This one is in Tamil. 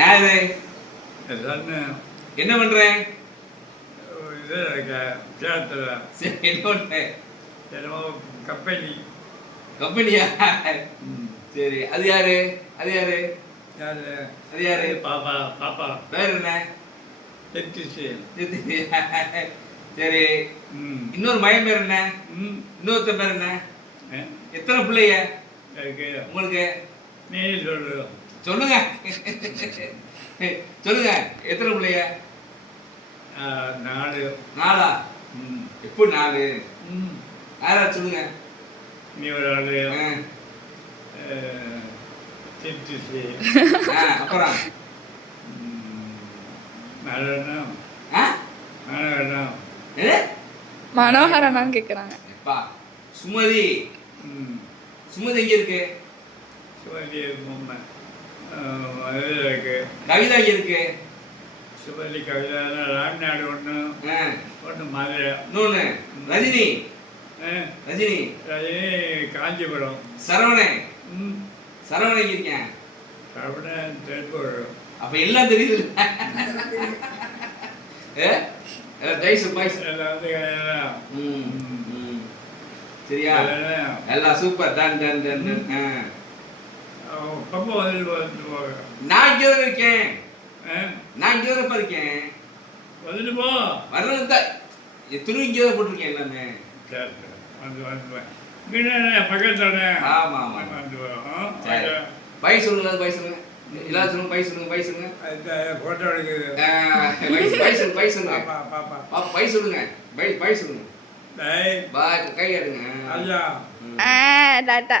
யாரு? என்ன பண்றேன் இது சேலத்தில் என்ன என்னமோ கம்பெனி. கம்பெனியா? சரி அது யாரு? அது யாரு? யாரு? அது யாரு? பாப்பா பாப்பா. பேர் என்ன? சரி. இன்னொரு மயம் பேர் என்ன? இன்னொருத்த பேர் என்ன? எத்தனை பிள்ளைய உங்களுக்கு? நீ சொல்லு. சொல்லுங்க. சொல்லுங்க. எத்தனை பிள்ளைய நாலு. நாலா? எப்போ நாலு? ம். யாரா சொல்லுங்க? நீ ஒரு ஆளு. அப்புறம்? மரணம் ஆ? மரணம்? மனோகரனான்னு கேக்குறாங்க. எப்பா? சுமதி. ம். சுமதி எங்க இருக்கு? பொம்மை இதில் இருக்கு. கவிதா எங்க இருக்கு? சிவலி கவிதா ராம்நாடு ஒன்று ஒன்று மதுரை. இன்னொன்னு ரஜினி. ரஜினி. அது காஞ்சிபுரம். சரவணன் சரவணன் இருக்கேன் அப்படின்னா திருப்பூர் அப்ப எல்லாம் தெரியுது டைஸ் பாய்ஸ். சரியா? எல்லாம். சூப்பர் டன் டன் டன் ஆ. ரொம்ப நான் இங்கே தான் இருக்கேன். நான் இங்கே தான் இருக்கேன். வந்துட்டு போ வர்றது தான் எத்தனை இங்கே தான் போட்டிருக்கேன் எல்லாமே. சரி. வந்து வந்து இங்கே பக்கத்தில் ஆமா ஆமா. வந்து வரும் பை சொல்லுங்க பை சொல்லுங்க. எல்லாரும் சொல்லுங்க பை சொல்லுங்க பை சொல்லுங்க. அந்த ஃபோட்டோ எடுக்குது. ஆ, பை பை சொல்லுங்க பை சொல்லுங்க. பாப்பா பாப்பா பை சொல்லுங்க பை பை சொல்லுங்க. டேய். பாய் கை எடுங்க. ஐயா டாட்டா.